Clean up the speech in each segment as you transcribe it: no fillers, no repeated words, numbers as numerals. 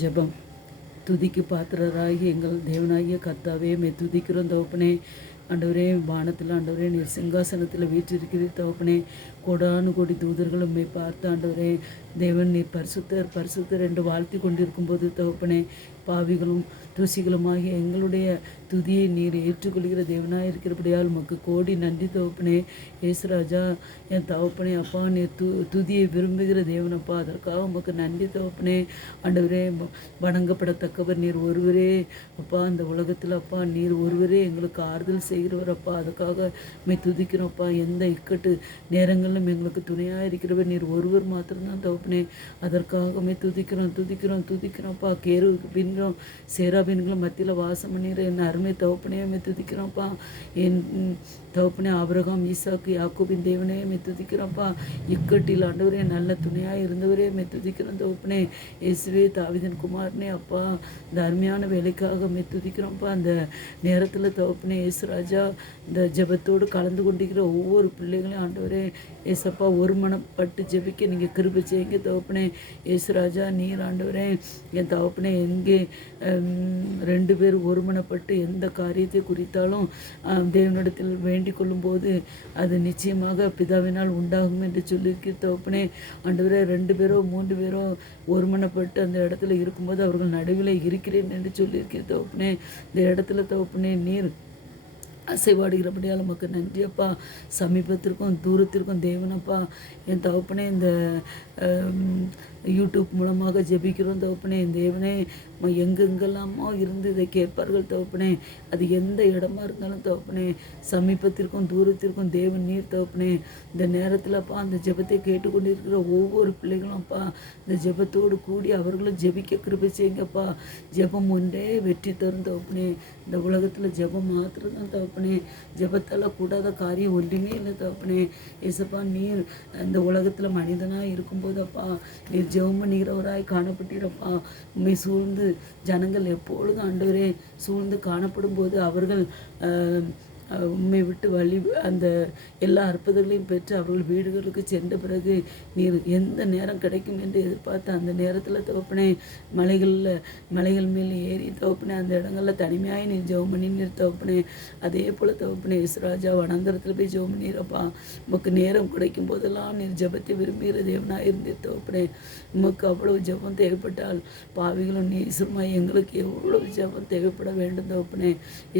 ஜெபம். துதிக்கு பாத்திரராகி எங்கள் தேவனாகிய கர்த்தாவே மே துதிக்கிறோம் தகப்பனே. ஆண்டவரே, வானத்தில் ஆண்டவரே நீர் சிங்காசனத்தில் வீற்றிருக்கிறீர் தகப்பனே. கோடானு கோடி தூதர்களும் மே பார்த்து ஆண்டவரே தேவன் நீர் பரிசுத்தர் பரிசுத்தர் என்று வாழ்த்தி கொண்டிருக்கும்போது தகப்பனே, பாவிகளும் தூசிகளுமாகிய எங்களுடைய துதியை நீர் ஏற்றுக்கொள்கிற தேவனாக இருக்கிறபடியால் உமக்கு கோடி நன்றி தகப்பனே. ஏசுராஜா, என் தகப்பனே அப்பா, நீர் துதியை விரும்புகிற தேவனப்பா, அதற்காக உமக்கு நன்றி தகப்பனே. ஆண்டவரே, வணங்கப்படத்தக்கவர் நீர் ஒருவரே அப்பா. இந்த உலகத்தில் அப்பா நீர் ஒருவரே எங்களுக்கு ஆறுதல் செய்கிறவர் அப்பா. அதுக்காக துதிக்கிறோம்ப்பா. எந்த இக்கட்டு நேரங்களிலும் எங்களுக்கு துணையாக இருக்கிறவர் நீர் ஒருவர் மாத்திரம்தான் தகப்பனே. அதற்காகவே துதிக்கிறோம் துதிக்கிறோம் துதிக்கிறோம்ப்பா. கேருவுக்கு பின்கிறோம் சேராபின்களும் மத்தியில் வாசம் பண்ணிடுற என் அருமை தகப்பனே துதிக்கிறோம்ப்பா. என் தகப்பனே, ஆபிரகாம் ஈசாக்கு யாக்கோபின் தேவனே துதிக்கிறோம்ப்பா. இக்கட்டில் ஆண்டவரே நல்ல துணையாக இருந்தவரே துதிக்கிறோம் தகப்பனே. இயேசுவே, தாவீதின் குமாரனே அப்பா, இந்த அருமையான வேலைக்காக துதிக்கிறோம்ப்பா. அந்த நேரத்தில் தகப்பனே இயேசுராஜா, இந்த ஜெபத்தோடு கலந்து கொண்டிருக்கிற ஒவ்வொரு பிள்ளைகளையும் ஆண்டவரே ஏசப்பா ஒருமனப்பட்டு ஜெபிக்க நீங்கள் கிருபை செய்யுங்க தகப்பனே. இயேசுராஜா, நீர் ஆண்டவரே என் தகப்பனே, எங்கே 2 பேர் ஒருமனப்பட்டு எந்த காரியத்தை குறித்தாலும் தேவனிடத்தில் வேண்டிக் கொள்ளும்போது அது நிச்சயமாக பிதாவினால் உண்டாகும் என்று சொல்லியிருக்கிற தகப்பனே. ஆண்டவரே, 2 பேரோ 3 பேரோ ஒருமனப்பட்டு அந்த இடத்துல இருக்கும்போது அவர்கள் நடுவில் இருக்கிறேன் என்று சொல்லியிருக்கிற தகப்பனே. இந்த இடத்துல தகப்பனே நீர் அசைவாடுகிறபடியால் நமக்கு நன்றியப்பா. சமீபத்திற்கும் தூரத்திற்கும் தேவனப்பா. என் தகப்பனே, இந்த யூடியூப் மூலமாக ஜெபிக்கிறோம் தகப்பனே. தேவனே, எங்கெங்கெல்லாமோ இருந்து இதை கேட்பார்கள் தகப்பனே. அது எந்த இடமா இருந்தாலும் தகப்பனே, சமீபத்திற்கும் தூரத்திற்கும் தேவன் நீர் தகப்பனே. இந்த நேரத்தில் அப்பா அந்த ஜெபத்தை கேட்டுக்கொண்டிருக்கிற ஒவ்வொரு பிள்ளைகளும் அப்பா இந்த ஜெபத்தோடு கூடி அவர்களும் ஜெபிக்க கிருபை செய்யுங்கப்பா. ஜெபம் ஒன்றே வெற்றி தரும் தகப்பனே. இந்த உலகத்தில் ஜெபம் மாத்திரம்தான் தகப்பனே. ஜெபத்தால் கூடாத காரியம் ஒன்றுமே இல்லை தகப்பனே. ஏசப்பா, நீர் இந்த உலகத்தில் மனிதனாக இருக்கும்போது அப்பா நீர் ஜெபம் பண்ணுகிறவராய் காணப்பட்டிருப்பா. உண்மை சூழ்ந்து ஜனங்கள் எப்பொழுதும் ஆண்டவரே சூழ்ந்து காணப்படும் போது அவர்கள் உண்மை விட்டு வழி அந்த எல்லா அற்புதங்களையும் பெற்று அவர்கள் வீடுகளுக்கு சென்ற பிறகு நீர் எந்த நேரம் கிடைக்கும் என்று எதிர்பார்த்து அந்த நேரத்தில் தகப்பனே மலைகள் மேல் ஏறி தகப்பனே அந்த இடங்களில் தனிமையாக நீர் ஜெபம் பண்ணி நீர் தகப்பனே. அதே போல் தகப்பனே இஸ்ராஜா வனாந்தரத்தில் போய் ஜெபம் பண்ணிடுறப்பா. உமக்கு நேரம் கிடைக்கும் போதெல்லாம் நீர் ஜெபத்தை விரும்புகிற தேவனாக இருந்தே தகப்பனே. உமக்கு அவ்வளவு ஜெபம் தேவைப்பட்டால் பாவிகளும் நீசுமா எங்களுக்கு எவ்வளவு ஜெபம் தேவைப்பட வேண்டும் தகப்பனே.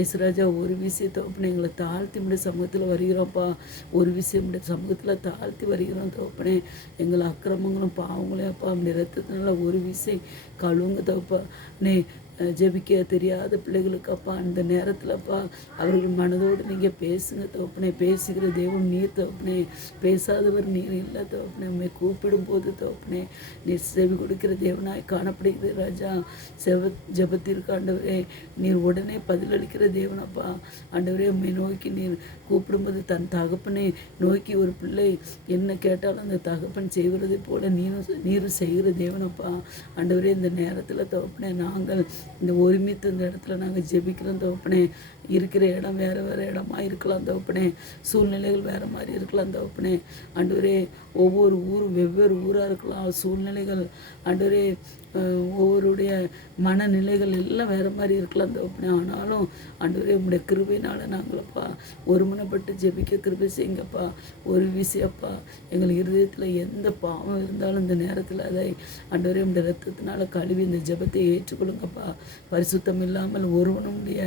இஸ்ராஜா, ஒரு விஷயம் தகப்பனே, எங்களை தாழ்த்தி நம்முடைய சமூகத்தில் வருகிறோம்ப்பா. ஒரு விஷயம் நம்முடைய சமூகத்தில் தாழ்த்தி வருகிறோம் தகப்பனே. எங்கள் அக்கிரமங்களும் பாவங்களையும் அப்பா நம்முடைய ரத்தத்தினால ஒரு விஷயம் கழுவுங்க தகப்பனே. ஜெபிக்க தெரியாத பிள்ளைகளுக்கு அப்பா அந்த நேரத்தில் அப்பா அவர்கள் மனதோடு நீங்கள் பேசுங்க தகப்பனே. பேசுகிற தேவன் நீர் தகப்பனே. பேசாதவர் நீர் இல்லை தகப்பனே. உண்மை கூப்பிடும் போது தகப்பனே நீர் செவி கொடுக்கிற தேவனாய் காணப்படுகிறது ராஜா. ஜெபத்திற்கு ஆண்டவரே நீர் உடனே பதிலளிக்கிற தேவனப்பா. ஆண்டவரே, உண்மை நோக்கி நீர் கூப்பிடும்போது தன் தகப்பனை நோக்கி ஒரு பிள்ளை என்ன கேட்டாலும் அந்த தகப்பன் செய்வதை போல நீரும் செய்கிற தேவனப்பா. ஆண்டவரே, இந்த நேரத்தில் தகப்பனே நாங்கள் இந்த ஒருமித்து இந்த இடத்துல நாங்கள் ஜெபிக்கிறோம் தகப்பனே. இருக்கிற இடம் வேறு வேறு இடமா இருக்கலாம் தகப்பனே. சூழ்நிலைகள் வேறு மாதிரி இருக்கலாம் தகப்பனே. ஆண்டவரே, ஒவ்வொரு ஊரும் வெவ்வேறு ஊராக இருக்கலாம். சூழ்நிலைகள் ஆண்டவரே ஒவ்வொருடைய மனநிலைகள் எல்லாம் வேறு மாதிரி இருக்கலாம் தகப்பனே. ஆனாலும் ஆண்டவரே உங்களுடைய கிருபையினால் நாங்களப்பா ஒருமனப்பட்டு ஜெபிக்க கிருபை செய்யுங்கப்பா. ஒரு விஷயப்பா, எங்கள் இருதயத்தில் எந்த பாவம் இருந்தாலும் இந்த நேரத்தில் அதை ஆண்டவரே உங்களுடைய ரத்தத்தினால கழுவி இந்த ஜெபத்தை ஏற்றுக்கொள்ளுங்கப்பா. பரிசுத்தம் இல்லாமல் ஒருவனுடைய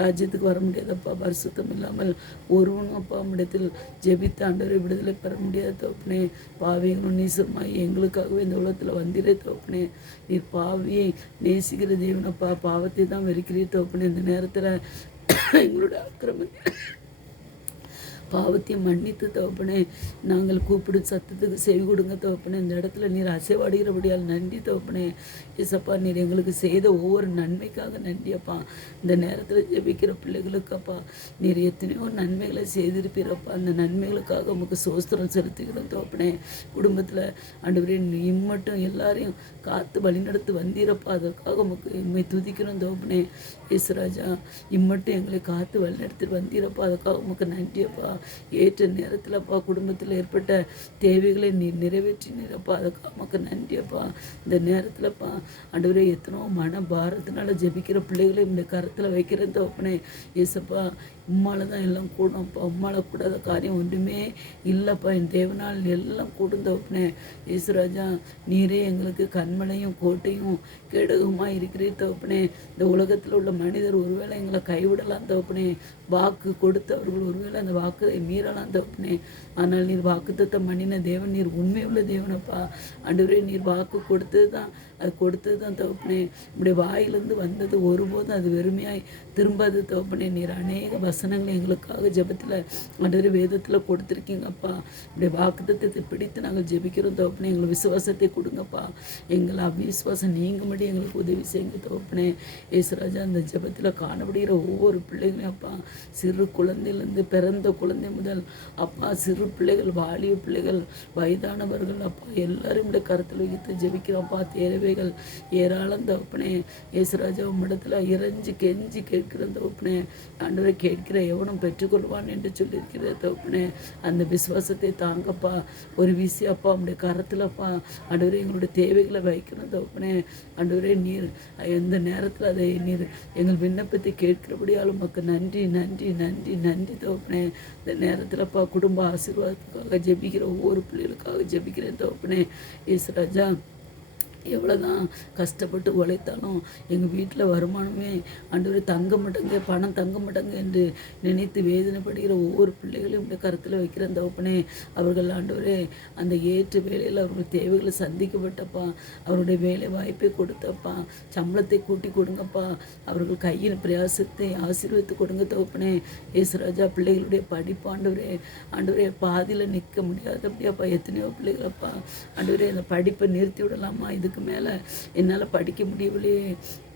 ராஜ்யத்துக்கு வர முடியாதப்பா. பரிசுத்தம் இல்லாமல் ஒருவனும் அப்பா இடத்தில் ஜெபித்து ஆண்டவரை விடுதலை பெற முடியாத தகப்பனே. பாவிகளும் நீசமாய் எங்களுக்காகவே இந்த உலகத்தில் வந்திரே தகப்பனே. நீர் பாவியை நேசிக்கிற தேவனப்பா. பாவத்தை தான் வெறுக்கிறீர் தகப்பனே. இந்த நேரத்தில் எங்களுடைய அக்கிரமத்தை பாவத்தையும் மன்னித்து தகப்பனே நாங்கள் கூப்பிடு சத்தத்துக்கு செவி கொடுங்க தகப்பனே. இந்த இடத்துல நீர் அசைவாடுகிறபடியால் நன்றி தகப்பனே. ஏசப்பா, நீர் எங்களுக்கு செய்த ஒவ்வொரு நன்மைக்காக நன்றியப்பா. இந்த நேரத்தில் ஜெபிக்கிற பிள்ளைகளுக்கப்பா நீர் எத்தனையோ நன்மைகளை செய்திருப்பீரப்பா. அந்த நன்மைகளுக்காக உமக்கு சோஸ்திரம் செலுத்துகிறோம் தகப்பனே. குடும்பத்தில் ஆண்டவரே இம்மட்டும் எல்லாரையும் காத்து வழிநடத்து வந்தீரப்பா. அதற்காக உமக்கு உண்மை துதிக்கிறோம் தகப்பனே. இயேசுராஜா, இம்மட்டும் எங்களை காத்து வழிநடத்தி வந்தீரப்பா. அதுக்காக உமக்கு நன்றியப்பா. ஏற்ற நேரத்தில்ப்பா குடும்பத்தில் ஏற்பட்ட தேவைகளை நீர் நிறைவேற்றினீரப்பா. அதுக்கு நமக்கு நன்றியப்பா. இந்த நேரத்தில்ப்பா ஆண்டவரே எத்தனோ மன பாரத்தினால ஜெபிக்கிற பிள்ளைகளை இந்த கரத்தில் வைக்கிற தகப்பனே ஏசப்பா. உம்மால தான் எல்லாம் கூடும்ப்பா. உம்மால கூடாத காரியம் ஒன்றுமே இல்லைப்பா. என் தேவனால் எல்லாம் கூடும் தகப்பனே. இயேசுராஜா நீரே எங்களுக்கு கண்மலையும் கோட்டையும் கேடகமாக இருக்கிறீர் தகப்பனே. இந்த உலகத்தில் உள்ள மனிதர் ஒருவேளை எங்களை கைவிடலாம் தகப்பனே. வாக்கு கொடுத்தவர்கள் ஒருவேளை அந்த வாக்கை மீறலாம் தகப்பனே. ஆனால் நீர் வாக்குத்தத்தம் பண்ணின தேவன், நீர் உண்மை உள்ள தேவனப்பா. ஆண்டவரே நீர் வாக்கு கொடுத்தது தான், அது கொடுத்தது தான் தகப்பனே. இப்படி வாயிலிருந்து வந்தது ஒருபோதும் அது வெறுமையாய் திரும்பாது தகப்பனே. நீர் அநேக வசனங்களை எங்களுக்காக ஜெபத்தில் ஆண்டவரே வேதத்தில் கொடுத்துருக்கீங்கப்பா. இப்படி வாக்குத்தத்தத்தை பிடித்து நாங்கள் ஜெபிக்கிறோம் தகப்பனே. எங்களுக்கு விசுவாசத்தை கொடுங்கப்பா. எங்களை அவிசுவாசம் நீங்கும்படி எங்களுக்கு உதவி செய்யுங்க தகப்பனே. ஏசுராஜா அந்த ஜெபத்தில் காணப்படுகிற ஒவ்வொரு பிள்ளைகளையும் அப்பா, சிறு குழந்தையிலேருந்து பிறந்த குழந்தை முதல் அப்பா, சிறு பிள்ளைகள், வாலிய பிள்ளைகள், வயதானவர்கள் அப்பா, எல்லாரும் இந்த கருத்தில் வைத்து ஜெபிக்கிறோம்ப்பா. தேவைகள் ஏராளம் தகப்பனே. ஏசுராஜா உம்மிடத்தில் இறைஞ்சி கெஞ்சி கேட்கிற தகப்பனே. ஆண்டவரை கேட்கிற எவனும் பெற்றுக்கொள்வான் என்று சொல்லியிருக்கிற தகப்பனே. அந்த விசுவாசத்தை தாங்கப்பா. ஒரு வீசி அப்பா உடைய கரத்தில்ப்பா ஆண்டவரே எங்களுடைய தேவைகளை வைக்கணும் தகப்பனே. ஆண்டவரே நீர் எந்த நேரத்தில் அதை நீர் எங்கள் விண்ணப்பத்தை கேட்கிறபடியாலும் உமக்கு நன்றி நன்றி நன்றி நன்றி தகப்பனே. இந்த நேரத்தில்ப்பா குடும்ப ஆசீர்வாதத்துக்காக ஜெபிக்கிற ஒவ்வொரு பிள்ளைகளுக்காக ஜெபிக்கிறேன் தகப்பனே. ஏசுராஜா எவ்வளோதான் கஷ்டப்பட்டு உழைத்தாலும் எங்கள் வீட்டில் வருமானமே ஆண்டவரே தங்க மாட்டேங்க, பணம் தங்க மாட்டேங்க என்று நினைத்து வேதனைப்படுகிற ஒவ்வொரு பிள்ளைகளையும் இந்த கருத்தில் வைக்கிற தகப்பனே. அவர்கள் ஆண்டவரே அந்த ஏற்ற வேலையில் அவர்கள் தேவைகளை சந்திக்கப்பட்டப்பா. அவருடைய வேலை வாய்ப்பை கொடுத்தப்பா. சம்பளத்தை கூட்டி கொடுங்கப்பா. அவர்கள் கையின் பிரயாசத்தை ஆசீர்வதித்து கொடுங்க தகப்பனே. ஏசுராஜா பிள்ளைகளுடைய படிப்பு ஆண்டவரே ஆண்டவரே பாதியில் நிற்க முடியாதபடியாப்பா. எத்தனையோ பிள்ளைகளப்பா ஆண்டவரே அந்த படிப்பை நிறுத்தி விடலாமா, இதுக்கு மேலே என்னால் படிக்க முடியவில்லையே,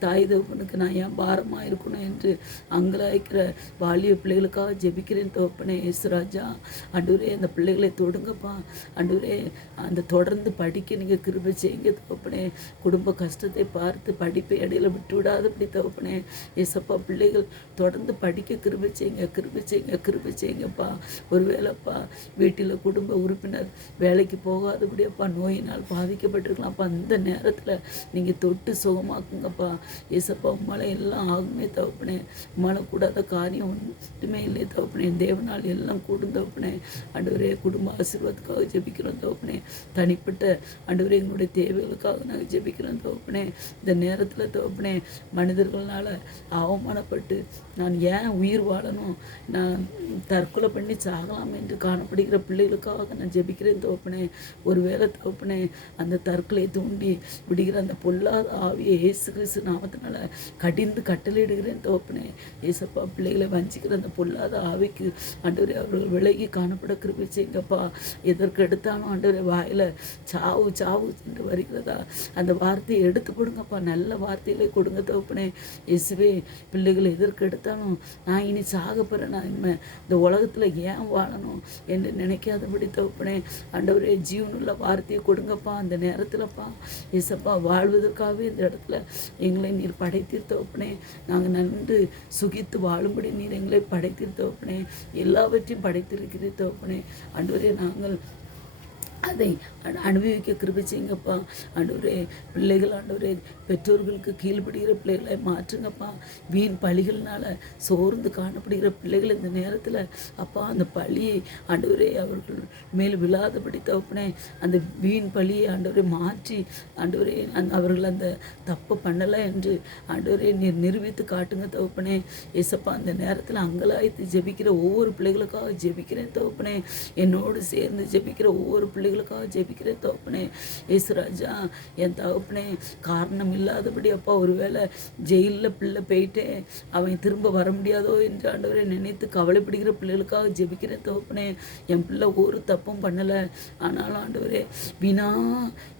தாய் தகப்பனுக்கு நான் ஏன் பாரமாக இருக்கணும் என்று அங்கலாய்க்கிற வாலிய பிள்ளைகளுக்காக ஜெபிக்கிறேன் தகப்பனே. ஏசுராஜா ஆண்டவரே அந்த பிள்ளைகளை தொடுங்கப்பா. ஆண்டவரே அந்த தொடர்ந்து படிக்க நீங்கள் கிருபை செய்யுங்க தகப்பனே. குடும்ப கஷ்டத்தை பார்த்து படிப்பை இடையில விட்டு விடாதபடி தகப்பனே. ஏசப்பா பிள்ளைகள் தொடர்ந்து படிக்க கிருபை செய்யுங்க, கிருபை செய்யுங்க, கிருபை செய்யுங்கப்பா. ஒருவேளைப்பா வீட்டில் குடும்ப உறுப்பினர் வேலைக்கு போகாதபடியப்பா நோயினால் பாதிக்கப்பட்டிருக்கலாம்ப்பா. அந்த நேரத்தில் நீங்கள் தொட்டு சுகமாக்குங்கப்பா. ஏசப்பா உம்மால எல்லாம் ஆகுமே தகப்பனே. உம்மால கூடாத காரியம் ஒன்றுமே இல்லை தகப்பனே. தேவனால் எல்லாம் கூடும் தகப்பனே. ஆண்டவரே குடும்ப ஆசீர்வாதத்துக்காக ஜெபிக்கிறோம் தகப்பனே. தனிப்பட்ட ஆண்டவரே எங்களுடைய தேவைகளுக்காக நாங்கள் ஜெபிக்கிறோம் தகப்பனே. இந்த நேரத்தில் தகப்பனே மனிதர்களால் அவமானப்பட்டு நான் ஏன் உயிர் வாழணும், நான் தற்கொலை பண்ணி சாகலாம் என்று காணப்படுகிற பிள்ளைகளுக்காக நான் ஜெபிக்கிறேன் தகப்பனே. ஒருவேளை தகப்பனே அந்த தற்கொலை தூண்டி விடுகிற அந்த பொல்லாத ஆவியை இயேசு கிறிஸ்து நாமத்தினால கடிந்து கட்டளையிடுகிறேன் தகப்பனே. ஏசப்பா பிள்ளைகளை வஞ்சிக்கிற அந்த பொல்லாத ஆவிக்கு ஆண்டவரே அவர்கள் விலகி காணப்பட கிருபை செய்யுங்கப்பா. எதற்கு எடுத்தாலும் ஆண்டவரே வாயில் சாவு சாவு என்று வருகிறதா அந்த வார்த்தையை எடுத்து கொடுங்கப்பா. நல்ல வார்த்தைகளை கொடுங்க தகப்பனே. இயேசுவே பிள்ளைகள் எதற்கு எடுத்தாலும் நான் இனி சாக போகிறேன், நான் இந்த உலகத்தில் ஏன் வாழணும் என்று நினைக்காதபடி தகப்பனே. ஆண்டவரே ஜீவனுள்ள வார்த்தையை கொடுங்கப்பா. அந்த நேரத்தில்ப்பா ஏசப்பா வாழ்வதற்காகவே இந்த இடத்துல எங்களை நீர் படைத்தீர் தகப்பனே. நாங்கள் நன்று சுகித்து வாழும்படி நீர் எங்களை படைத்தீர் தகப்பனே. எல்லாவற்றையும் படைத்திருக்கிறீர் தகப்பனே. ஆண்டவரே நாங்கள் அதை அனுபவிக்க கிருபை செய்யுங்கப்பா. ஆண்டவரே பிள்ளைகள் ஆண்டவரே பெற்றோர்களுக்கு கீழ்ப்படுகிற பிள்ளைகளை மாற்றுங்கப்பா. வீண் பழிகள்னால சோர்ந்து காணப்படுகிற பிள்ளைகள் இந்த நேரத்தில் அப்பா அந்த பழியை ஆண்டவரே அவர்கள் மேல் விழாதபடி தகப்பனே. அந்த வீண் பழியை ஆண்டவரை மாற்றி ஆண்டவரே அவர்கள் அந்த தப்பு பண்ணலை என்று ஆண்டவரே நீர் நிரூபித்து காட்டுங்க தகப்பனே. ஏசப்பா அந்த நேரத்தில் அங்கலாய்த்து ஜெபிக்கிற ஒவ்வொரு பிள்ளைகளுக்காக ஜெபிக்கிறேன் தகப்பனே. என்னோடு சேர்ந்து ஜெபிக்கிற ஒவ்வொரு பிள்ளைகளுக்காக ஜெபிக்கிறேன் தகப்பனே. ஏசுராஜா என் தகப்பனே காரணம் இல்லாதபடி அப்பா ஒருவேளை ஜெயிலில் பிள்ளை போயிட்டே அவன் திரும்ப வர முடியாதோ என்று ஆண்டவரை நினைத்து கவலைப்படுகிற பிள்ளைகளுக்காக ஜெபிக்கிறேன் தகப்பனே. என் பிள்ளை ஒரு தப்பும் பண்ணலை, ஆனாலும் ஆண்டவரே வீணா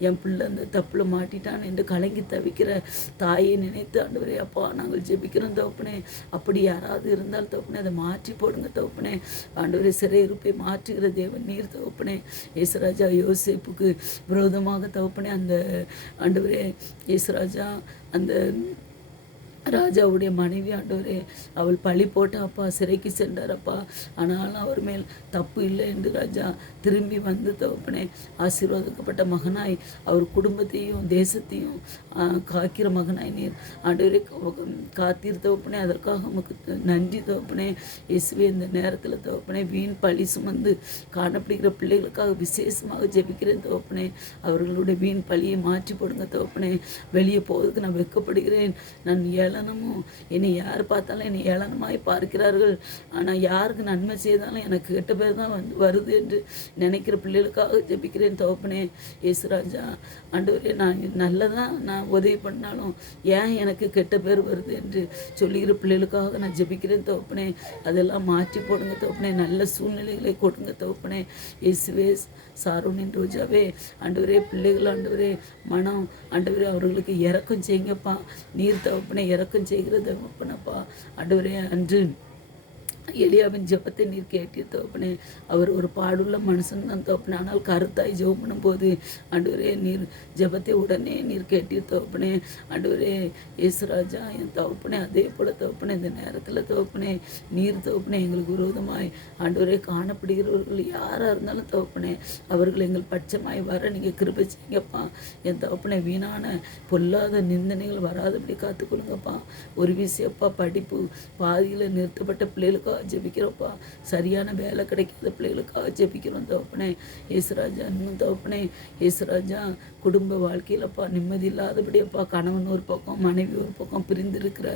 என் பிள்ளை அந்த தப்பில் மாட்டிட்டான் என்று கலங்கி தவிக்கிற தாயை நினைத்து ஆண்டவரே அப்பா நாங்கள் ஜெபிக்கிறோம் தகப்பனே. அப்படி யாராவது இருந்தால் தகப்பனே அதை மாற்றி போடுங்க தகப்பனே. ஆண்டவரே சிறையிருப்பை மாற்றுகிற தேவன் நீர் தகப்பனே. ஏசுராஜா யோசேப்புக்கு விரோதமாக தகப்பனே அந்த ஆண்டவரே ஏசுராஜா அந்த ராஜாவுடைய மனைவி ஆண்டவரே, அவள் பழி போட்ட அப்பா, சிறைக்கு சென்றாரப்பா. ஆனாலும் அவர் மேல் தப்பு இல்லை என்று ராஜா திரும்பி வந்து தகப்பனே, ஆசீர்வதிக்கப்பட்ட மகனாய் அவர் குடும்பத்தையும் தேசத்தையும் காக்கிற மகனாய் நீர் ஆண்டவரே காத்தீர் தகப்பனே. அதற்காக உமக்கு நன்றி தகப்பனே. இயேசுவே, இந்த நேரத்தில் தகப்பனே வீண் பழி சுமந்து காணப்படுகிற பிள்ளைகளுக்காக விசேஷமாக ஜெபிக்கிறேன் தகப்பனே. அவர்களுடைய வீண் பழியை மாற்றி போடுங்க தகப்பனே. வெளியே போவதுக்கு நான் வெட்கப்படுகிறேன். நான் ஏளனமும் என்னை யார் பார்த்தாலும் என்னை ஏளனமாய் பார்க்கிறார்கள். ஆனால் யாருக்கு நன்மை செய்தாலும் எனக்கு கெட்ட பேர் தான் வருது என்று நினைக்கிற பிள்ளைகளுக்காக ஜெபிக்கிறேன் தகப்பனே. இயேசுராஜா ஆண்டவரே, நான் உதவி பண்ணாலும் ஏன் எனக்கு கெட்ட பேர் வருது என்று சொல்லுகிற பிள்ளைகளுக்காக நான் ஜெபிக்கிறேன் தகப்பனே. அதெல்லாம் மாற்றி போடுங்க தகப்பனே. நல்ல சூழ்நிலைகளை கொடுங்க தகப்பனே. இயேசுவே, சாரோனின் ரோஜாவே ஆண்டவரே, பிள்ளைகள் ஆண்டவரே மனம் ஆண்டவரே அவர்களுக்கு இறக்கம் செய்யுங்கப்பா. நீர் தகப்பனே இறக்கம் செய்கிற தகப்பனப்பா. ஆண்டவரே, அன்று எலியாவின் ஜெபத்தை நீர் கேட்டீர் தகப்பனே. அவர் ஒரு பாடுள்ள மனுஷன் தான் தகப்பனே. ஆனால் கருத்தாய் ஜெபம் பண்ணும்போது ஆண்டவரே நீர் ஜெபத்தை உடனே நீர் கேட்டீர் தகப்பனே. ஆண்டவரே இயேசுராஜா, என் தகப்பனே அதே போல் தகப்பனே இந்த நேரத்தில் தகப்பனே நீர் தகப்பனே எங்களுக்கு விரோதமாய் ஆண்டவரே காணப்படுகிறவர்கள் யாராக இருந்தாலும் தகப்பனே அவர்கள் எங்கள் பட்சமாய் வர நீங்கள் கிருபை செய்யுங்கப்பா. என் தகப்பனே வீணான பொல்லாத நிந்தனைகள் வராதபடி காத்துக்கொள்ளுங்கப்பா. ஒரு விஷயப்பா, படிப்பு பாதியில் நிறுத்தப்பட்ட பிள்ளைகளுக்கு ஜெபிக்கிறோம்ப்பா. சரியான வேலை கிடைக்காத பிள்ளைகளுக்காக ஜெபிக்கிறோம் தகப்பனே. இயேசுராஜா, இன்னும் தகப்பனே இயேசுராஜா குடும்ப வாழ்க்கையிலப்பா நிம்மதி இல்லாதபடியப்பா, கணவன் ஒரு பக்கம் மனைவி ஒரு பக்கம் பிரிந்திருக்கிற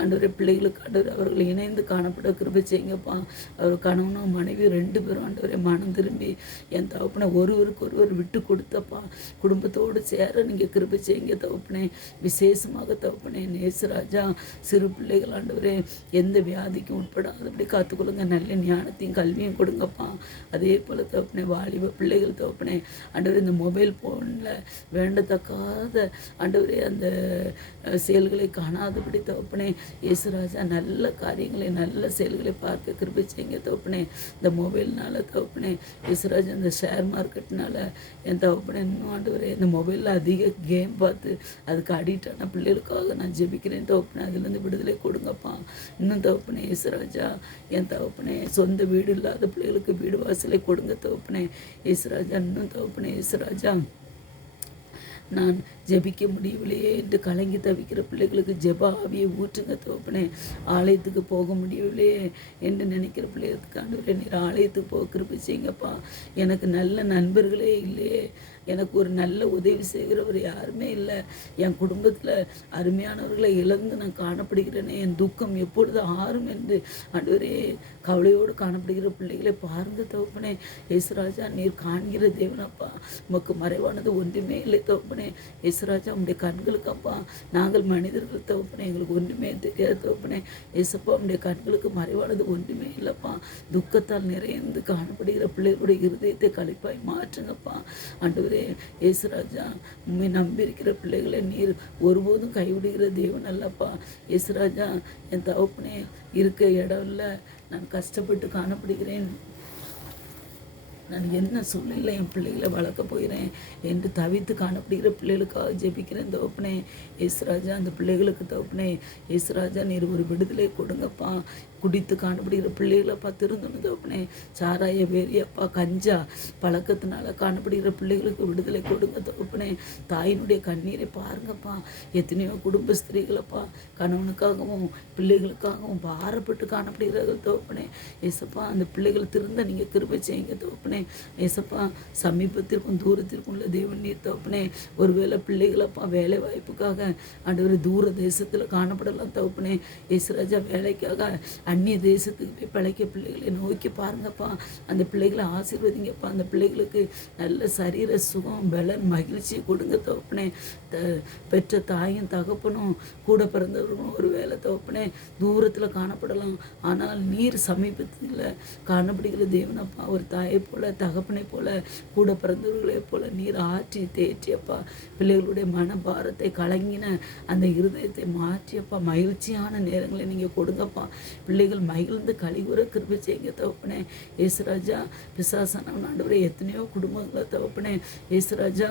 ஆண்டவரே பிள்ளைகளுக்கு ஆண்டவர் அவர்கள் இணைந்து காணப்பட கிருபை செய்யுங்கப்பா. அவர் கணவனும் மனைவி 2 பேரும் ஆண்டவரே மனம் திரும்பி என் தகப்பனை ஒருவருக்கு ஒருவர் விட்டு கொடுத்தப்பா குடும்பத்தோடு சேர நீங்கள் கிருபை செய்யுங்க தகப்பனே. விசேஷமாக தகப்பனே இயேசுராஜா சிறு பிள்ளைகள் ஆண்டவரே எந்த வியாதிக்கும் உட்படாத அப்படி காத்துக்கொள்ளுங்க. நல்ல ஞானத்தையும் கல்வியும் கொடுங்கப்பா. அதே போல் தகப்பனே வாலிப பிள்ளைகள் தகப்பனே ஆண்டவரே இந்த மொபைல் ஃபோனில் வேண்டத்தக்காத ஆண்டவரே அந்த செயல்களை காணாதபடி தகப்பனே. இயேசுராஜா நல்ல காரியங்களை நல்ல செயல்களை பார்க்க கிருபை செய்யுங்க தகப்பனே. இந்த மொபைல்னால தகப்பனே இயேசுராஜா இந்த ஷேர் மார்க்கெட்னால என் தகப்பனே இன்னும் ஆண்டவரே இந்த மொபைலில் அதிக கேம் பார்த்து அதுக்கு அடிக்டான பிள்ளைகளுக்காக நான் ஜெபிக்கிறேன் தகப்பனே. அதுலேருந்து விடுதலை கொடுங்கப்பா. இன்னும் தகப்பனே இயேசுராஜா என் தகப்பனே சொந்த வீடு இல்லாத பிள்ளைகளுக்கு வீடு வாசலை கொடுங்க தகப்பனே. இயேசுராஜா இன்னும் தகப்பனே இயேசுராஜா நான் ஜெபிக்க முடியவில்லையே என்று கலங்கி தவிக்கிற பிள்ளைகளுக்கு ஜெப ஆவியை ஊற்றுங்க தகப்பனே. ஆலயத்துக்கு போக முடியவில்லையே என்று நினைக்கிற பிள்ளைகளுக்கு ஆண்டவரே நீர் ஆலயத்துக்கு போக கிருபை செய்யுங்கப்பா. எனக்கு நல்ல நண்பர்களே இல்லையே, எனக்கு ஒரு நல்ல உதவி செய்கிறவர் யாருமே இல்லை, என் குடும்பத்தில் அருமையானவர்களை இழந்து நான் காணப்படுகிறேனே, என் துக்கம் எப்பொழுது ஆறும் என்று ஆண்டவரே கவலையோடு காணப்படுகிற பிள்ளைகளை பாருங்க தகப்பனே. இயேசுராஜா நீர் காண்கிற தேவனப்பா, உமக்கு மறைவானது ஒன்றுமே இல்லை தகப்பனே. இயேசுராஜா உம்முடைய கண்களுக்கு அப்பா நாங்கள் மனிதர்கள் தகப்பனே, எங்களுக்கு ஒன்றுமே தெரியாது தகப்பனே. இயேசப்பா உம்முடைய கண்களுக்கு மறைவானது ஒன்றுமே இல்லைப்பா. துக்கத்தால் நிறைந்து காணப்படுகிற பிள்ளைகளுடைய இருதயத்தை கழிப்பாய் மாற்றுங்கப்பா. ஆண்டவரே இயேசுராஜா உண்மை நம்பியிருக்கிற பிள்ளைகளை நீர் ஒருபோதும் கைவிடுகிற தேவன் அல்லப்பா. இயேசுராஜா என் தகப்பனே இருக்க இடம் இல்லை, நான் கஷ்டப்பட்டு காணப்படுகிறேன், நான் என்ன சூழ்நிலை என் பிள்ளைகளை வளர்க்க போகிறேன் என்று தவித்து காணப்படுகிற பிள்ளைகளுக்காக ஜெபிக்கிறேன் தகப்பனே. இயேசுராஜா அந்த பிள்ளைகளுக்கு தகப்பனே இயேசுராஜா நீர் ஒரு விடுதலை கொடுங்கப்பா. குடித்து காணப்படுகிற பிள்ளைகளப்பா திருந்தணும் தகப்பனே. சாராய வேரியப்பா கஞ்சா பழக்கத்தினால காணப்படுகிற பிள்ளைகளுக்கு விடுதலை கொடுங்க தகப்பனே. தாயினுடைய கண்ணீரை பாருங்கப்பா. எத்தனையோ குடும்ப ஸ்திரீகளப்பா கணவனுக்காகவும் பிள்ளைகளுக்காகவும் பாரப்பட்டு காணப்படுகிறார்கள் தகப்பனே. ஏசப்பா அந்த பிள்ளைகள் திருந்த நீங்கள் கிருபை செய்யுங்க தகப்பனே. ஏசப்பா சமீபத்திற்கும் தூரத்திற்கும் உள்ள தேவன் நீர் தகப்பனே. ஒருவேளை பிள்ளைகளப்பா வேலை வாய்ப்புக்காக ஆண்டவர் தூர தேசத்தில் காணப்படலாம் தகப்பனே. இயேசுராஜா வேலைக்காக அந்நிய தேசத்துக்கு போய் பிழைக்க பிள்ளைகளை நோக்கி பாருங்கப்பா. அந்த பிள்ளைகளை ஆசீர்வதிங்கப்பா. அந்த பிள்ளைகளுக்கு நல்ல சரீர சுகம் பலன் மகிழ்ச்சியை கொடுங்க தகப்பனே. பெற்ற தாயும் தகப்பனும் கூட பிறந்தவர்களும் ஒரு வேலை தகப்பனே தூரத்தில் காணப்படலாம், ஆனால் நீர் சமீபத்தில் காணப்படுகிற தேவனப்பா. ஒரு தாயை போல தகப்பனை போல கூட பிறந்தவர்களை போல நீர் ஆற்றி தேற்றியப்பா. பிள்ளைகளுடைய மனபாரத்தை கலங்கின அந்த இருதயத்தை மாற்றியப்பா. மகிழ்ச்சியான நேரங்களை நீங்கள் கொடுங்கப்பா. பிள்ளைகள் மகிழ்ந்து கலிகுற கிருபை செய்யுங்க தகப்பனே. இயேசுராஜா பிசாசான ஆண்டவரே எத்தனையோ குடும்பங்களை தகப்பனே இயேசுராஜா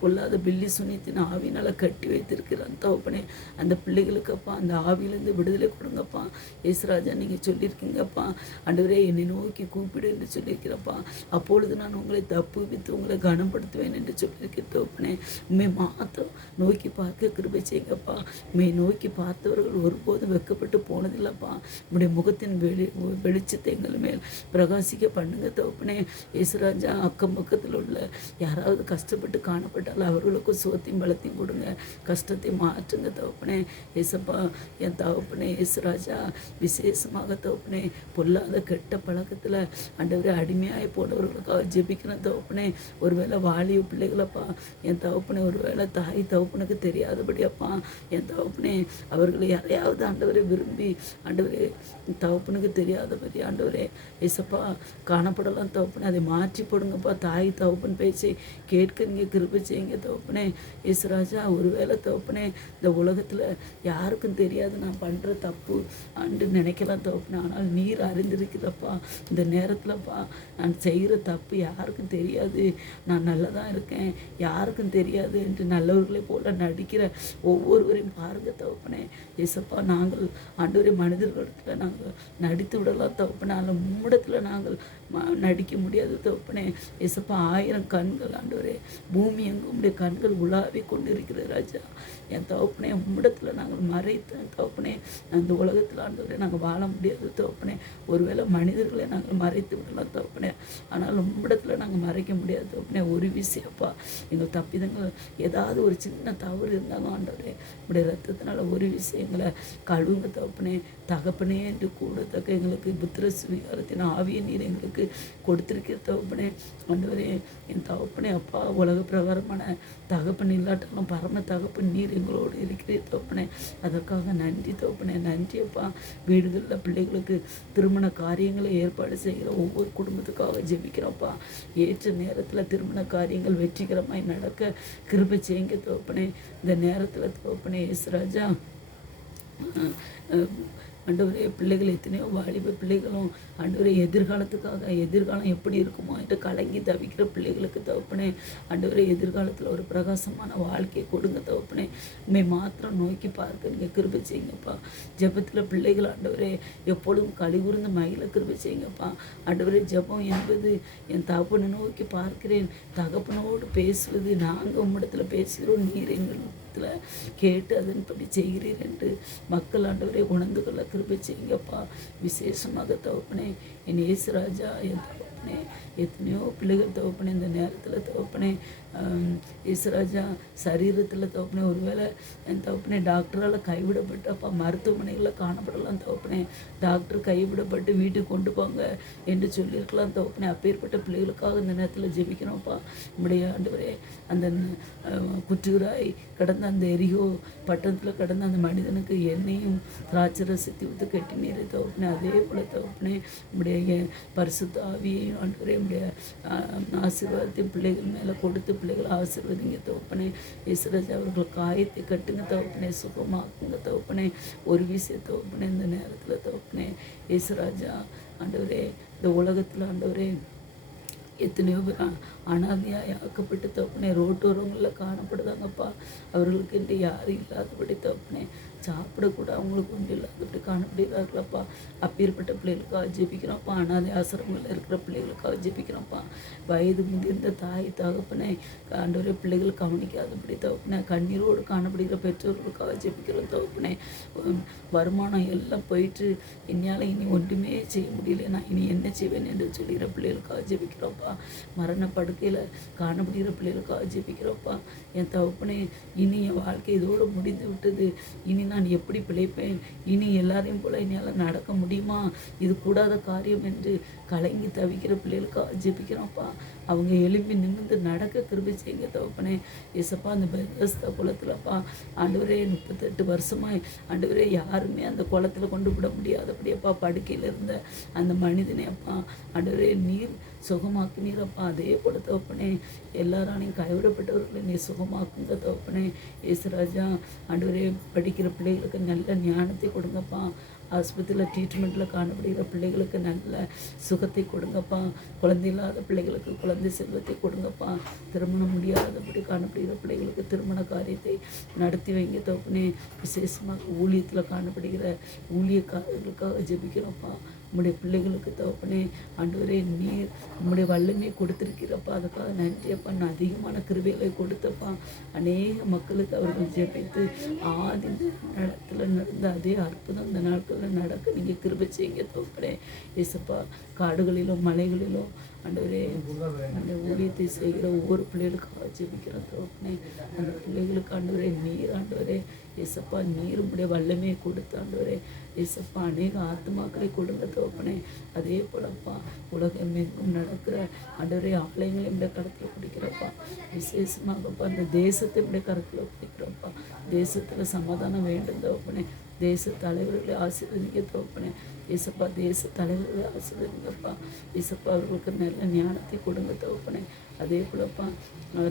பொல்லாத பில்லி சுனித்தின் ஆவினால் கட்டி வைத்திருக்கிறான் தகப்பனே. அந்த பிள்ளைகளுக்கப்பா அந்த ஆவியிலேருந்து விடுதலை கொடுங்கப்பா. இயேசுராஜா நீங்கள் சொல்லியிருக்கீங்கப்பா, ஆண்டவரே என்னை நோக்கி கூப்பிடு என்று சொல்லியிருக்கிறப்பா. அப்பொழுது நான் உங்களை தப்புவித்து உங்களை கனப்படுத்துவேன் என்று சொல்லியிருக்கிறேன் தகப்பனே. உண்மை மாத்திரம் நோக்கி பார்க்க கிருபை செய்யுங்கப்பா. உண்மை நோக்கி பார்த்தவர்கள் ஒருபோதும் வெட்கப்பட்டு போனதில்லைப்பா. உங்களுடைய முகத்தின் வெளிச்சத்தை எங்கள் மேல் பிரகாசிக்க பண்ணுங்க தகப்பனே. இயேசுராஜா அக்கம் பக்கத்தில் உள்ள யாராவது கஷ்டப்பட்டு காணப்பட்டால் அவர்களுக்கும் சுகத்தையும் பலத்தையும் கொடுங்க, கஷ்டத்தை மாற்றுங்க தகப்பனே. ஏசப்பா என் தகப்பனே இயேசுராஜா விசேஷமாக தகப்பனே பொல்லாத கெட்ட பழக்கத்தில் ஆண்டவரே அடிமையாகி போனவர்களுக்காக ஜெபிக்கிறேன் தகப்பனே. ஒருவேளை வாலிய பிள்ளைகளப்பா என் தகப்பனே, ஒருவேளை தாய் தகப்பனுக்கு தெரியாதபடியப்பா என் தகப்பனே அவர்களை யாரையாவது ஆண்டவரை விரும்பி ஆண்டவரே தகப்பனுக்கு தெரியாதபடி ஆண்டவரே ஏசப்பா காணப்படலாம் தகப்பனே. அதை மாற்றி போடுங்கப்பா. தாய் தகப்பன் பேச்சை கேட்க நீங்கள் கிருபை செய்யுங்க தகப்பனே. இயேசுராஜா ஒருவேளை தகப்பனே இந்த உலகத்தில் யாருக்கும் தெரியாது நான் பண்ணுற தப்பு அன்று நினைக்கலாம் தகப்பனே. ஆனால் நீர் அறிந்திருக்கிறப்பா. இந்த நேரத்தில்ப்பா நான் செய்கிற தப்பு யாருக்கும் தெரியாது, நான் நல்லதாக இருக்கேன், யாருக்கும் தெரியாது என்று நல்லவர்களை போல நடிக்கிற ஒவ்வொருவரையும் பாருங்க தகப்பனே. ஏசப்பா நாங்கள் ஆண்டவரே மனிதர்களிடத்தில் நாங்கள் நடித்து விடலாம் தகப்பனே, ஆனால் உம்மிடத்தில் நாங்கள் நடிக்க முடியாது தகப்பனே. ஏசப்பா 1000 கண்கள் ஆண்டவரே பூமி எங்கும் உடைய கண்கள் உலாவி கொண்டு இருக்கிற ராஜா என் தகப்பனே. உம்மிடத்தில் நாங்கள் மறைத்தேன் தகப்பனே. அந்த உலகத்தில் ஆண்டவரே நாங்கள் வாழ முடியாது தகப்பனே. ஒருவேளை மனிதர்களை நாங்கள் மறைத்து விடலாம் தகப்பனே, ஆனால் உம்மிடத்தில் நாங்கள் மறைக்க முடியாது தகப்பனே. ஒரு விஷயப்பா எங்கள் தப்பிதங்கள் ஏதாவது ஒரு சின்ன தவறு இருந்தாலும் ஆண்டவரே உடைய ரத்தத்தினால ஒரு விஷயங்களை கழுவுங்க தகப்பனே. தகப்பனே என்று கூடத்தக்க எங்களுக்கு புத்திர சுவிகாரத்தின் ஆவிய நீர் எங்களுக்கு கொடுத்திருக்கிற தகப்பனே. ஆண்டவரே என் தகப்பனே அப்பா உலக பிரகாரமான தகப்பன் இல்லாட்டாலும் பரம தகப்பன் நீர் எங்களோடு இருக்கிற தகப்பனே. அதற்காக நன்றி தகப்பனே, நன்றி அப்பா. வீடுகளில் பிள்ளைகளுக்கு திருமண காரியங்களை ஏற்பாடு செய்கிற ஒவ்வொரு குடும்பத்துக்காக ஜெபிக்கிறோம்ப்பா. ஏற்ற நேரத்தில் திருமண காரியங்கள் வெற்றிகரமாய் நடக்க கிருபை செய்யுங்க தகப்பனே. இந்த நேரத்தில் தகப்பனே இயேசுராஜா ஆண்டவரே பிள்ளைகள் எத்தனையோ வாலிப பிள்ளைகளும் ஆண்டவரே எதிர்காலம் எப்படி இருக்குமோ என்று கலங்கி தவிக்கிற பிள்ளைகளுக்கு தகப்பனே ஆண்டவரே எதிர்காலத்தில் ஒரு பிரகாசமான வாழ்க்கையை கொடுங்க தகப்பனே. உண்மை மாத்திரம் நோக்கி பார்க்க நீங்கள் கிருபை செய்யுங்கப்பா. ஜெபத்தில் பிள்ளைகள் ஆண்டவரே எப்பொழுதும் கழிவுறுந்து மயில கிருபை செய்யுங்கப்பா. ஆண்டவரே ஜெபம் என்பது என் தகப்பனை நோக்கி பார்க்கிறேன், தகப்பனோடு பேசுவது நாங்கள் உம்மிடத்தில் பேசுகிறோம், நீர் எங்கள் கேட்டு அதன்படி செய்கிறீர் என்று மக்கள் ஆண்டவரை உணர்ந்து கொள்ள கிருபை செய்யுங்கப்பா. விசேஷமாக தகப்பனே என் இயேசுராஜா என் தகப்பனே எத்தனையோ பிள்ளைகள் தகப்பனே இந்த நேரத்தில் தகப்பனே இயேசுராஜா சரீரத்தில் தகப்பனே ஒருவேளை என் தகப்பனே டாக்டரால் கைவிடப்பட்டு அப்பா மருத்துவமனைகளில் காணப்படலாம் தகப்பனே. டாக்டர் கைவிடப்பட்டு வீட்டுக்கு கொண்டு போங்க என்று சொல்லியிருக்கலாம் தகப்பனே. அப்பேற்பட்ட பிள்ளைகளுக்காக இந்த நேரத்தில் ஜெபிக்கணும்ப்பா. நம்முடைய ஆண்டவரே அந்த குற்றூராய் கடந்த அந்த எரியோ பட்டணத்தில் கடந்த அந்த மனிதனுக்கு எண்ணெயும் திராட்சரசத்தை ஊற்றி கட்டி நீரை தகப்பனே. அதே போல் தகப்பனே நம்முடைய பரிசுத்த ஆவியையும் ஆண்டவரே நம்முடைய ஆசீர்வாதத்தையும் பிள்ளைகள் மேலே கொடுத்து பிள்ளைகளை ஆசீர்வதிங்க தகப்பனே. இயேசுராஜா அவர்கள் காயத்தை கட்டுங்க தகப்பனே, சுகமாக்குங்க தகப்பனே. ஒரு விஷயம் தகப்பனே இந்த நேரத்தில் தகப்பனே இயேசுராஜா ஆண்டவரே இந்த உலகத்தில் ஆண்டவரே எத்தனையோ பேர் அனாதையாக ஆக்கப்பட்டு தகப்பனே ரோட்டோரங்களில் காணப்படுதாங்கப்பா. அவர்களுக்கு என்று யாரும் இல்லாதபடி தகப்பனே சாப்பிடக்கூட அவங்களுக்கு ஒன்று இல்லாதபடி காணப்படுகிறார்களப்பா. அப்பேற்பட்ட பிள்ளைகளுக்காக ஜெபிக்கிறோம்ப்பா. அனாதை ஆசிரமங்களில் இருக்கிற பிள்ளைகளுக்காக ஜெபிக்கிறோம்ப்பா. வயது முதிர்ந்த தாய் தகப்பனே ஆண்டவரே பிள்ளைகள் கவனிக்காதபடி தகப்பனே கண்ணீரோடு காணப்படுகிற பெற்றோர்களுக்காக ஜெபிக்கிறோம் தகப்பனே. வருமானம் எல்லாம் போயிட்டு என்னால் இனி ஒன்றுமே செய்ய முடியல, நான் இனி என்ன செய்வேன் என்று சொல்லுகிற பிள்ளைகளுக்காக ஜெபிக்கிறோம்ப்பா. மரண படுக்கையில் காணப்படுகிற பிள்ளைகளுக்காக ஜெபிக்கிறோம்ப்பா. என் தகப்பனே இனி என் வாழ்க்கை இதோடு முடிந்து விட்டது, இனி நான் எப்படி பிழைப்பேன், இனி எல்லாரையும் போல என்னால் நடக்க முடியுமா, இது கூடாத காரியம் என்று கலங்கி தவிக்கிற பிள்ளைகளுக்காக ஜெபிக்கிறோம்ப்பா. அவங்க எழும்பி நிமிர்ந்து நடக்க கிருபை செய்யுங்க தகப்பனே. ஏசப்பா அந்த பெஸ்தா குளத்துலப்பா ஆண்டவரே 38 வருஷமாய் ஆண்டவரே யாருமே அந்த குளத்தில் கொண்டு விட முடியாதபடியப்பா படுக்கையில் இருந்த அந்த மனிதனே அப்பா ஆண்டவரே நீர் சுகமாக்குனீரப்பா. அதே போல தகப்பனே எல்லாராலையும் கைவிடப்பட்டவர்களை நீ சுகமாக்குங்க தகப்பனே. இயேசுராஜா ஆண்டவரே படிக்கிற பிள்ளைகளுக்கு நல்ல ஞானத்தை கொடுங்கப்பா. ஆஸ்பத்திரியில் ட்ரீட்மெண்ட்டில் காணப்படுகிற பிள்ளைகளுக்கு நல்ல சுகத்தை கொடுங்கப்பா. குழந்தை இல்லாத பிள்ளைகளுக்கு குழந்தை செல்வத்தை கொடுங்கப்பா. திருமணம் முடியாதபடி காணப்படுகிற பிள்ளைகளுக்கு திருமண காரியத்தை நடத்தி வைங்க தகப்பனே. விசேஷமாக ஊழியத்தில் காணப்படுகிற ஊழியக்காரர்களுக்காக ஜெபிக்கிறோம்ப்பா. உம்முடைய பிள்ளைகளுக்கு தகப்பனே ஆண்டவரே, நீர் உம்முடைய வல்லமையை கொடுத்திருக்கிறப்பா. அதுக்காக நன்றியப்பா. நான் அதிகமான கிருபைகளை கொடுத்தப்பா. அநேக மக்களுக்கு அவர்கள் ஜெபித்து ஆதி நடத்துல நடந்த அதே அற்புதம் இந்த நாட்களில் நடக்க நீங்கள் கிருபை செய்யுங்க தகப்பனே. ஏசப்பா, காடுகளிலும் மலைகளிலும் ஆண்டவரே அந்த ஊழியத்தை செய்கிற ஒவ்வொரு பிள்ளைகளுக்காக ஜெபிக்கிற தகப்பனே. அந்த பிள்ளைகளுக்கு ஆண்டவரே நீர் ஆண்டவரே ஏசப்பா, நீர் உம்முடைய வல்லமையை கொடுத்து ஆண்டவரே ஏசப்பா அநேக ஆத்மாக்களை கொடுங்க தகப்பனே. அதே போலப்பா உலகம் எங்கும் நடக்கிற ஆண்டவரே ஆலயங்களை இந்த கருத்தில் பிடிக்கிறப்பா. விசேஷமாகப்பா அந்த தேசத்தை இப்படி கருத்தில் பிடிக்கிறப்பா. தேசத்தில் சமாதானம் வேண்டும் தகப்பனே. தேச தலைவர்களை ஆசீர்வதிக்க தகப்பனே. ஏசப்பா, தேச தலைவர்களை ஆசீர்வதிங்கப்பா. ஏசப்பா, அவர்களுக்கு நல்ல ஞானத்தை கொடுங்க தகப்பனே. அதே போலப்பா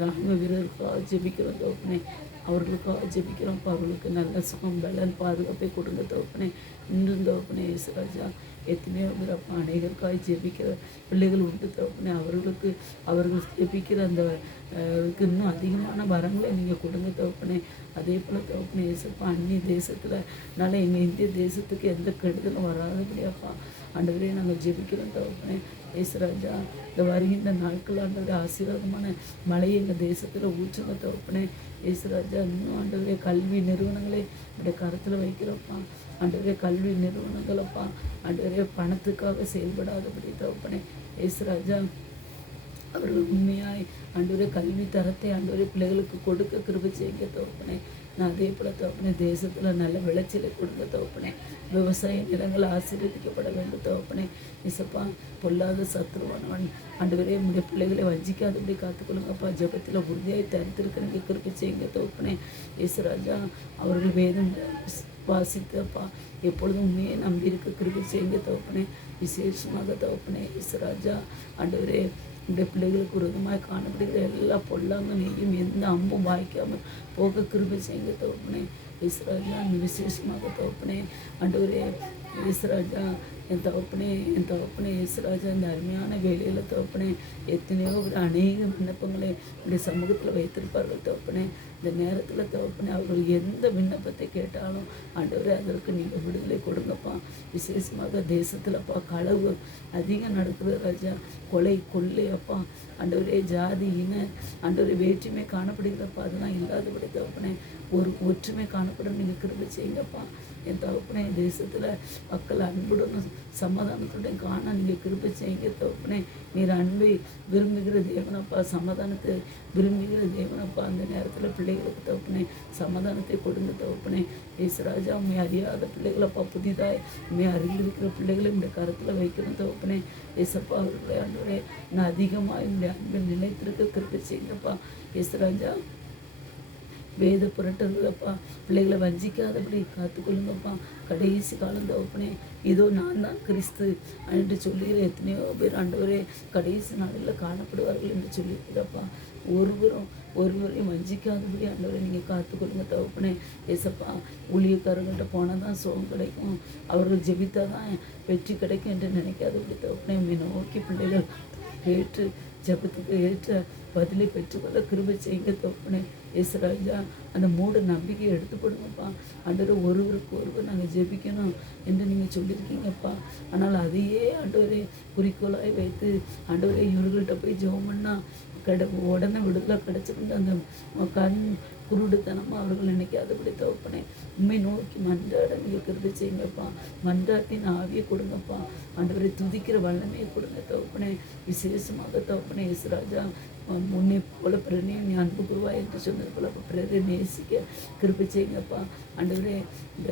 ராணுவ வீரர்களுக்காக ஜெபிக்கிறோம் தகப்பனே. அவர்களுக்காக ஜெபிக்கிறோம்ப்பா. அவர்களுக்கு நல்ல சுகம் பலன் பாதுகாப்பை கொடுங்க தகப்பனே. இன்றும் தகப்பனே இயேசுராஜா எத்தனையோ பேர் அப்பா அநேகருக்காக ஜெபிக்கிற பிள்ளைகள் உண்டு தகப்பனே. அவர்கள் ஜெபிக்கிற அந்த இன்னும் அதிகமான வரங்களை நீங்கள் கொடுங்க தகப்பனே. அதே போல் தகப்பனே இயேசுப்பா, அந்நிய தேசத்தில்னால எங்கள் இந்திய தேசத்துக்கு எந்த கெடுதலும் வராதபடியாப்பா ஆண்டவரே நாங்கள் ஜெபிக்கிறோம் தகப்பனே. இயேசுராஜா, இந்த வருகின்ற நாட்கள் ஆண்டவரே ஆசீர்வாதமான மழையை எங்கள் தேசத்தில் ஊற்றுங்க தகப்பனே. இயேசுராஜா, இன்னும் ஆண்டவரே கல்வி நிறுவனங்களே இப்படி கருத்தில் வைக்கிறப்பா. ஆண்டவரே கல்வி நிறுவனங்களப்பா ஆண்டவரே பணத்துக்காக செயல்படாதபடி தகப்பனே. இயேசுராஜா, அவர்கள் உண்மையாய் ஆண்டவரே கல்வி தரத்தை ஆண்டவரே பிள்ளைகளுக்கு கொடுக்க கிருபை செய்யுங்க தகப்பனே. நான் அதே போல தகப்பனே தேசத்தில் நல்ல விளைச்சலை கொடுங்க தகப்பனே. விவசாய நிலங்கள் ஆசீர்வதிக்கப்பட வேண்டும் தகப்பனே. இசப்பா, பொல்லாத சத்ருவானவன் ஆண்டவரே உடைய பிள்ளைகளை வஞ்சிக்காதபடி காத்துக்கொள்ளுங்கப்பா. ஜபத்தில் உறுதியாய் தரித்திருக்க நீங்கள் கிருபை செய்யுங்க தகப்பனே. இயேசுராஜா, அவர்கள் வேதம் வாசித்தப்பா எப்பொழுதும் உண்மையை நம்பியிருக்க கிருபை செய்யுங்க தகப்பனே. விசேஷமாக தகப்பனே இயேசுராஜா ஆண்டவரே இந்த பிள்ளைகளுக்கு ஒரு விதமாக காணப்படுகிற எல்லா பொல்லாங்க நெய்யும் எந்த அம்பும் வாய்க்காமல் போக கிருபை செய்யுங்க தகப்பனே. இயேசுராஜா, விசேஷமாக தகப்பனே ஆண்டவரே இயேசுராஜா, என் தகப்பனே இயேசுராஜா, இந்த அருமையான வேலையில் தகப்பனே எத்தனையோ ஒரு அநேக விண்ணப்பங்களை இந்த சமூகத்தில் வைத்திருப்பார்கள் தகப்பனே. இந்த நேரத்தில் தகப்பனே அவர்கள் எந்த விண்ணப்பத்தை கேட்டாலும் ஆண்டவரே அதற்கு நீங்கள் விடுதலை கொடுங்கப்பா. விசேஷமாக தேசத்தில்ப்பா களவு அதிகம் நடக்குது ராஜா. கொலை கொள்ளை அப்பா ஆண்டவரே ஜாதி இன ஆண்டவரே வேற்றுமை காணப்படுகிறப்பா. அதெல்லாம் இல்லாதபடி தகப்பனே ஒரு ஒற்றுமை காணப்படும் நீங்கள் கிருபை செய்யுங்கப்பா. என் தகப்பனே தேசத்தில் மக்கள் அன்புடன் சமாதானத்துடன் காண நீங்கள் கிருபை செய்யுங்க தகப்பனே. நீர் அன்பை விரும்புகிற தேவனப்பா, சமாதானத்தை விரும்புகிற தேவனப்பா. அந்த நேரத்தில் பிள்ளைகளுக்கு தகப்பனே சமாதானத்தை கொடுங்க தகப்பனே. இயேசுராஜா, உண்மை அறியாத பிள்ளைகளப்பா புதிதாய் உண்மை அறிந்திருக்கிற பிள்ளைகளை இந்த கருத்தில் வைக்கணும் தகப்பனே. இயேசப்பா, அவர்களை ஆண்டவரே நான் அதிகமாக இந்த அன்பில் நிலைத்திருக்க கிருபை செய்யுங்கப்பா. இயேசுராஜா, வேத புரட்டுறதுப்பா பிள்ளைகளை வஞ்சிக்காதபடி காத்துக்கொள்ளுங்கப்பா. கடைசி காலம் தகப்பனே, இதோ நான் தான் கிறிஸ்து என்று சொல்லுகிற எத்தனையோ பேர் ஆண்டவரே கடைசி நாளில் காணப்படுவார்கள் என்று சொல்லியிருக்கிறப்பா. ஒருவரையும் வஞ்சிக்காதபடி ஆண்டவரை நீங்கள் காத்துக்கொள்ளுங்க தகப்பனே. ஏசப்பா, ஊழியக்காரங்கள்ட்ட போனால் தான் சுகம் கிடைக்கும், அவர்கள் ஜெபித்தா தான் வெற்றி கிடைக்கும் என்று நினைக்காதபடி தகப்பனே. உண்மை நோக்கி பிள்ளைகள் ஏற்று ஜபத்துக்கு ஏற்ற பதிலை பெற்றுக்கொள்ள கிருபை செய்யுங்க தகப்பனே. இயேசுராஜா, அந்த மூட நம்பிக்கையை எடுத்து போடுங்கப்பா. ஆண்டவரே ஒருவருக்கு ஒருவர் நாங்கள் ஜெபிக்கணும் என்று நீங்கள் சொல்லியிருக்கீங்கப்பா. ஆனால் அதையே ஆண்டவரே குறிக்கோளாய் வைத்து ஆண்டவரே இவர்கள்ட்ட போய் ஜெபம் பண்ணால் உடனே விடுதலை கிடச்சிருந்து அந்த கண் குருடுத்தனமாக அவர்கள் நினைக்காதபடி தகப்பனே. உண்மை நோக்கி மன்றாட நீங்கள் கிருபை செய்யுங்கப்பா. மன்றாட்டின் ஆவியை கொடுங்கப்பா. ஆண்டவரை துதிக்கிற வல்லமையை கொடுங்க தகப்பனே. விசேஷமாக தகப்பனே இயேசுராஜா, முன்னே போல பிறனே நீ அன்பு குருவா என்று சொன்னது போல பிறரை நேசிக்க கிருபை செய்யுங்கப்பா. ஆண்டவரே இந்த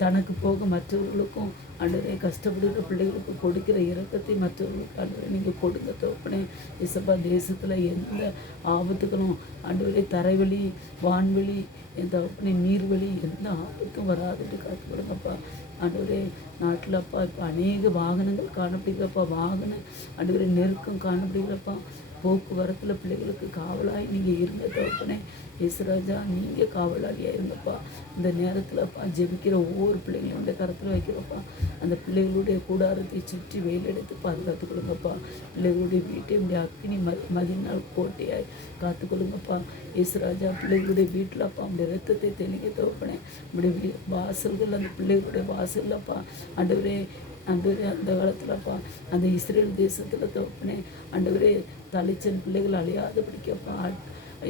தனக்கு போக மற்றவர்களுக்கும் ஆண்டவரே கஷ்டப்படுகிற பிள்ளைகளுக்கு கொடுக்கிற இரக்கத்தை மற்றவர்களுக்கு ஆண்டவரை நீங்கள் கொடுங்க தகப்பனே. இசப்பா, தேசத்தில் எந்த ஆபத்துகளும் ஆண்டவரே தரைவழி வான்வெளி என் தகப்பனே நீர்வழி எந்த ஆபத்தும் வராதுட்டு காத்துக்கிடுங்கப்பா. ஆண்டவரே நாட்டில் அப்பா இப்போ அநேக வாகனங்கள் காணப்படுகிறப்பா. வாகன ஆண்டவரே நெருக்கம் காணப்படுகிறப்பா. போக்குவரத்தில் பிள்ளைகளுக்கு காவலாய் நீங்கள் இருங்க தகப்பனே. இயேசுராஜா நீங்கள் காவலாளியாக இருங்கப்பா. இந்த நேரத்தில்ப்பா ஜெபிக்கிற ஒவ்வொரு பிள்ளைங்களுடைய கருத்தில் வைக்கிறப்பா. அந்த பிள்ளைகளுடைய கூடாரத்தை சுற்றி வெயிலெடுத்து பாதுகாத்துக் கொள்ளுங்கப்பா. பிள்ளைகளுடைய வீட்டை உடைய அக்கினி மதினால் கோட்டையாய் காத்துக்கொள்ளுங்கப்பா. இயேசுராஜா பிள்ளைகளுடைய வீட்டிலப்பா அவனுடைய ரத்தத்தை தெளிக்க தகப்பனே. நம்முடைய வாசல்கள் அந்த பிள்ளைகளுடைய வாசல்லப்பா ஆண்டவரே ஆண்டவரே அந்த காலத்தில்ப்பா அந்த இஸ்ரேல் தேசத்தில் தகப்பனே ஆண்டவரே தலைச்சன் பிள்ளைகள் அழியாத பிடிக்கப்பா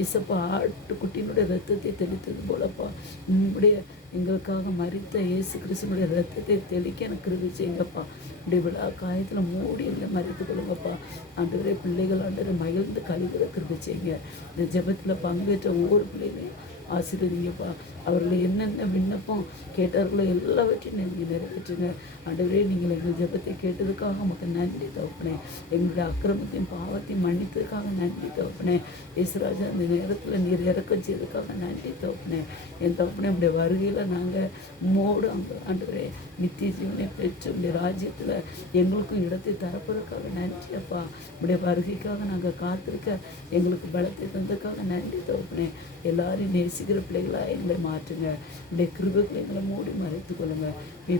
ஐசப்பா ஆட்டுக்குட்டியினுடைய ரத்தத்தை தெளித்தது போலப்பா உங்களுடைய எங்களுக்காக மரித்த இயேசு கிறிஸ்துனுடைய ரத்தத்தை தெளிக்க எனக்கு கிருபை செய்யுங்கப்பா. இப்படி விழா காயத்தில் மூடி இல்லை மறைத்து கொள்ளுங்கப்பா. ஆண்டவரே பிள்ளைகள் ஆண்டவரை மகிழ்ந்து கழிவுற கிருபை செய்யுங்க. இந்த ஜெபத்தில் பங்கேற்ற ஒவ்வொரு பிள்ளைகளையும் ஆசீர்வதிங்கப்பா. அவர்கள் என்னென்ன விண்ணப்பம் கேட்டார்களோ எல்லாவற்றையும் நீங்கள் நிறைவேற்றுங்க. ஆண்டவரே நீங்கள் எங்கள் ஜெபத்தை கேட்டதுக்காக நமக்கு நன்றி தகப்பனே. எங்களுடைய அக்கிரமத்தையும் பாவத்தையும் மன்னித்ததுக்காக நன்றி தகப்பனே. இயேசுராஜா அந்த நேரத்தில் நீர் இறக்கம் செய்ததுக்காக நன்றி தகப்பனே. என் தகப்பனே உடைய வருகையில் நாங்கள் உம்மோடு ஆண்டவரே நித்திய ஜீவனை பெற்று உடைய ராஜ்யத்தில் எங்களுக்கும் இடத்தை தரப்பதற்காக நன்றி அப்பா. உடைய வருகைக்காக நாங்கள் காத்திருக்க எங்களுக்கு பலத்தை தந்ததுக்காக நன்றி தகப்பனே. எல்லாரையும் நேசிக்கிற பிள்ளைகளாக எங்களை மாற்றுங்க. உடைய கிருபைகளை எங்களை மூடி மறைத்து கொள்ளுங்க.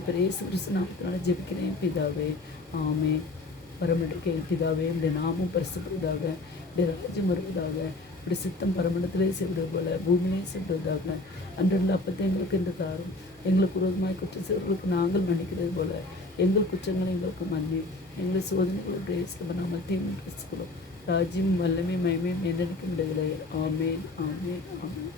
பெரிய கிறிஸ்து நாமத்தினால ஜெபிக்கிறேன் பிதாவே, ஆமே. பரமடுக்கை பிதாவே, உடைய நாமும் பரிசுப்படுவதாக, உடைய ராஜ்யம் வருவதாக, இப்படி சித்தம் பரமண்டத்திலே செய்வது போல பூமியிலே செய்வதாக. அன்றுள்ள அப்பத்தை எங்களுக்கு என்று தாரும். எங்களுக்கு விரோதமாய் குற்றம் செய்வர்களுக்கு நாங்கள் மன்னிக்கிறது போல எங்கள் குற்றங்களை எங்களுக்கு மன்னி. எங்களை சோதனைகளுடைய நாமல் தீர்வு ராஜ்யம் வல்லமை மயமே மேந்தனிக்கும் விடுதலை. ஆமேன், ஆமேன், ஆமேன்.